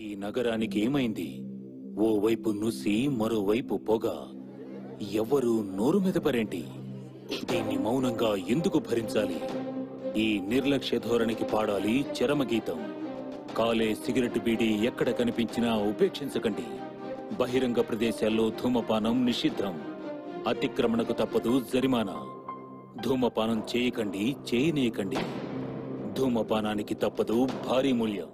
ఈ నగరానికి ఏమైంది? ఓవైపు నుసి మరోవైపు పొగ. ఎవరు నోరు మెదపరేంటి? దీన్ని మౌనంగా ఎందుకు భరించాలి? ఈ నిర్లక్ష్య ధోరణికి పాడాలి చరమగీతం. కాలే సిగరెట్ బీడీ ఎక్కడ కనిపించినా ఉపేక్షించకండి. బహిరంగ ప్రదేశాల్లో ధూమపానం నిషిద్ధం. అతిక్రమణకు తప్పదు జరిమానా. ధూమపానం చేయకండి, చేయనీయకండి. ధూమపానానికి తప్పదు భారీ మూల్యం.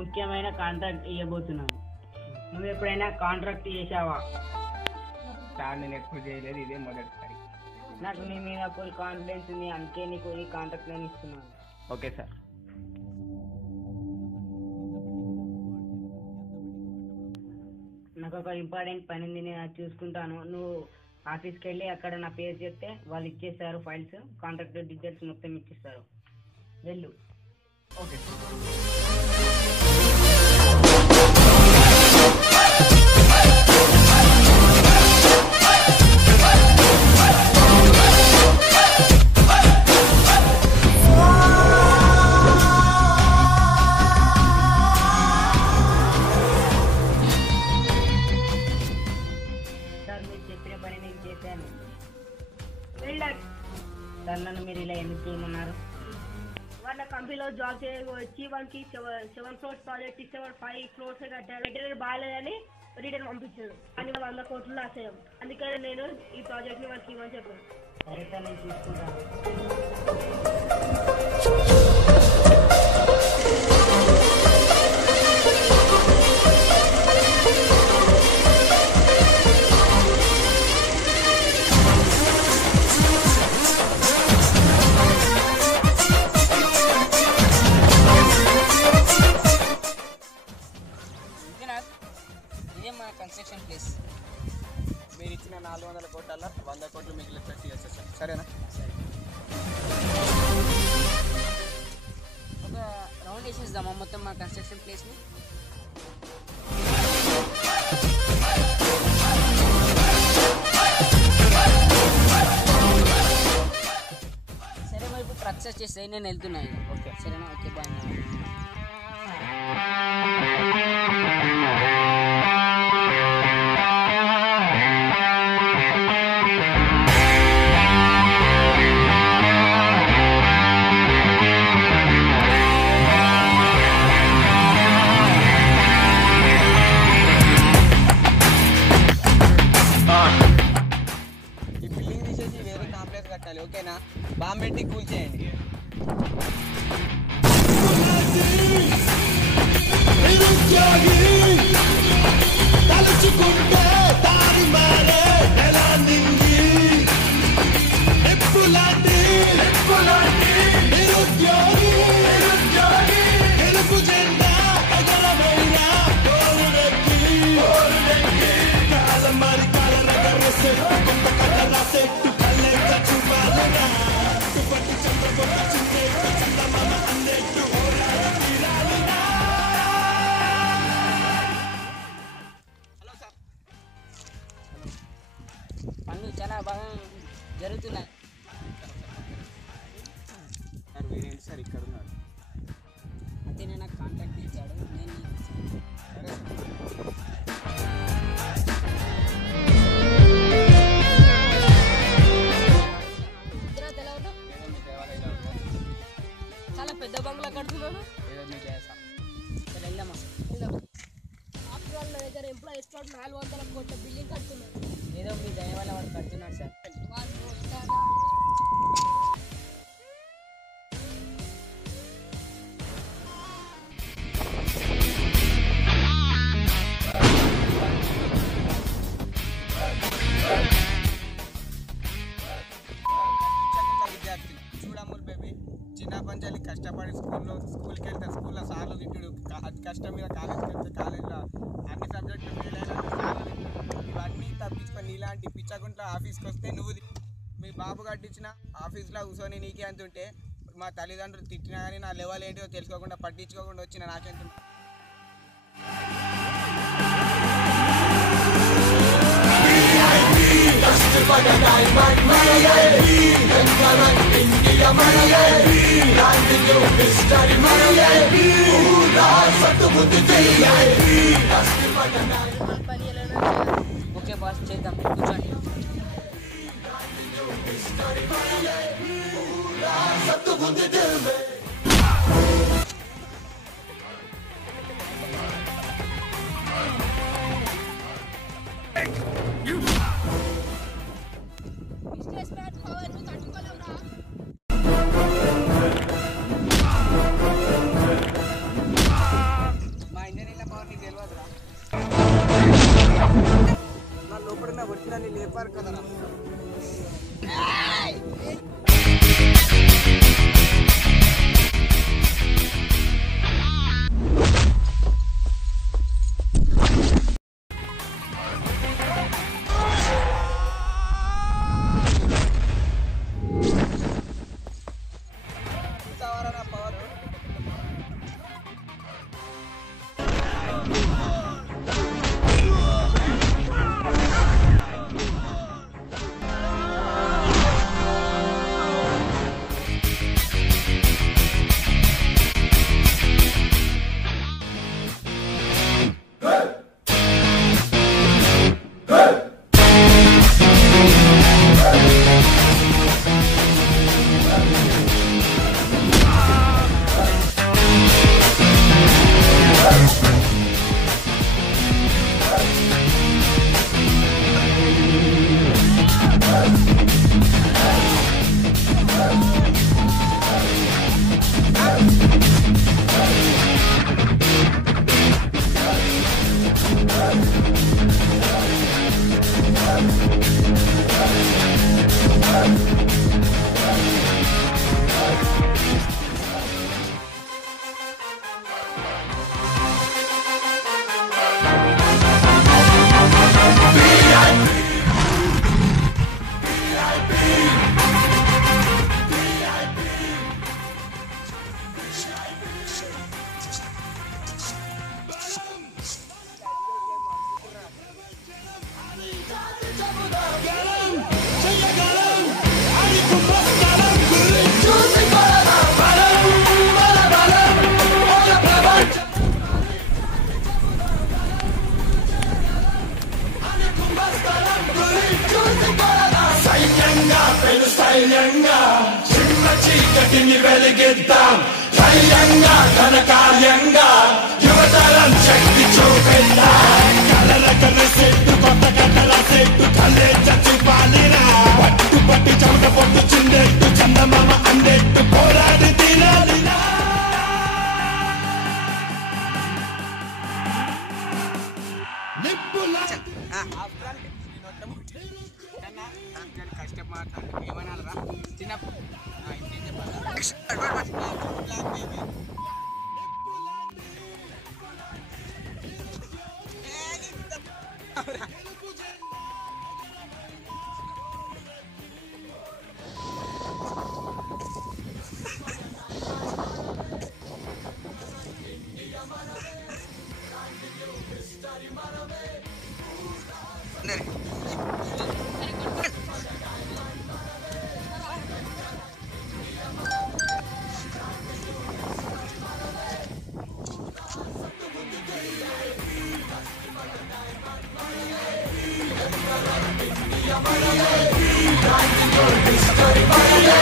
ముఖ్యమైన కాంట్రాక్ట్ ఇవ్వబోతున్నాను. నువ్వు ఎప్పుడైనా కాంట్రాక్ట్ చేసావా? సార్ నేను ఎప్పుడు చేయలేదు, ఇదే మొదటిసారి. నాకు నీ మీద ఫుల్ కాన్ఫిడెన్స్ ఉంది, అందుకే నీకు ఈ కాంట్రాక్ట్ నేను ఇస్తున్నాను. Okay sir. నాకు ఒక ఇంపార్టెంట్ పని ఉంది, నేను అది చూసుకుంటాను. నువ్వు ఆఫీస్కి వెళ్ళి అక్కడ నా పేరు చెప్తే వాళ్ళు ఇచ్చేస్తారు ఫైల్స్, కాంట్రాక్ట్ డీటెయిల్స్ మొత్తం ఇచ్చిస్తారు. వెళ్ళు. Okay sir. సార్ నన్ను మీరు ఇలా ఎందుకు చేయమన్నారు? వాళ్ళ కంపెనీలో జాబ్ వచ్చి వాళ్ళకి 7 ఫ్లోర్స్ ప్రాజెక్ట్ ఇస్తే వాడు 5 ఫ్లోర్స్ కట్టారు. రిటర్న్ బాగాలేదని రిటర్న్ పంపించాడు. అని 100 కోట్లు లాస్ అయ్యాం. అందుకని నేను ఈ ప్రాజెక్ట్ని వాళ్ళకి ఇవ్వని చెప్పాను. సరే సార్, నేను చూసుకుంటాను. Construction place. మీరు ఇచ్చిన 400 కోట్ల 100 కోట్లు మిగిలినట్టు చేస్తారు సార్. సరేనా? సరే, ఒక రౌండ్ వేసేద్దామా మొత్తం మా కన్స్ట్రక్షన్ ప్లేస్ని? సరే, మరి ఇప్పుడు ట్రక్స్ వచ్చేస్తాయి, నేను వెళ్తున్నాను. ఓకే సరేనా? Okay, bye. ఓకేనా? బాంబు పెట్టి కూల్ చేయండి. పనులు చాలా బాగా జరుగుతున్నాయి. సార్ వీరేంటి సార్ ఇక్కడ ఉన్నాడు? అదే నేను నాకు కాంటాక్ట్ ఇచ్చాడు, నేను నీకు ఇచ్చాను. సరే ఏదో మీ దేవాలయం చాలా పెద్ద బంగ్లా కడుతున్నాను. ఏదో మీ చేసా సరే వెళ్దామా? ఆఫ్టర్ ఆల్ నా దగ్గర ఎంప్లాయీస్ తోటి 400 కోట్ల బిల్డింగ్ కడుతున్నాను. ఏదో మీ దయ వల్ల వాడు కడుతున్నాడు సార్. వాళ్ళు వస్తారా? విద్యార్థులు చూడమ్ములు బేబీ చిన్న పంచాలి కష్టపడి స్కూల్కి వెళ్తారు. స్కూల్లో సార్లు తిట్టుడు అది కష్టం మీద కాలేజ్కి వెళ్తే కాలేజ్లో అన్ని సబ్జెక్టులు ఫెయిల్ అయినా సార్లు తిట్టుడు. ఇవన్నీ తప్పించుకొని ఇలాంటి పిచ్చగుంట్ల ఆఫీస్కి వస్తే నువ్వు మీ బాబు కట్టించిన ఆఫీస్లో కూర్చొని నీకే అంత ఉంటే మా తల్లిదండ్రులు తిట్టినా కానీ నా లెవెల్ ఏంటో తెలుసుకోకుండా పట్టించుకోకుండా వచ్చిన నాకెంత పని ఎలా ఓకే బాస్, చేద్దాం, కూర్చోండి. బిజినెస్ మ్యాన్ పవర్ ను తట్టుకోలేవురా. మా ఇంజనీర్ల పవర్ నీకు తెలియదురా. నా లోపల ఒరిజినల్ లేపారు కదరా. పవర్ ధైర్యంగా చిన్న చీకటిని వెలిగిద్దాం, ధైర్యంగా ఘనకార్యంగా యువతరం శక్తి చూపిద్దాం. కలల సెట్టు కొత్త కథల సెట్టు కలే చచ్చిపాలిరా, పట్టు పట్టి చమట పొట్టు చిందెట్టు చందమామ అందెట్టు పోరాడి తీరాలిరా. నిప్పులా కష్టపడతాను ఏమనాలరా చిన్నప్పుడు ఇంకేం చెప్పాలి. మనమే ఈ బ్రాండ్ లో హిస్టరీ మనమే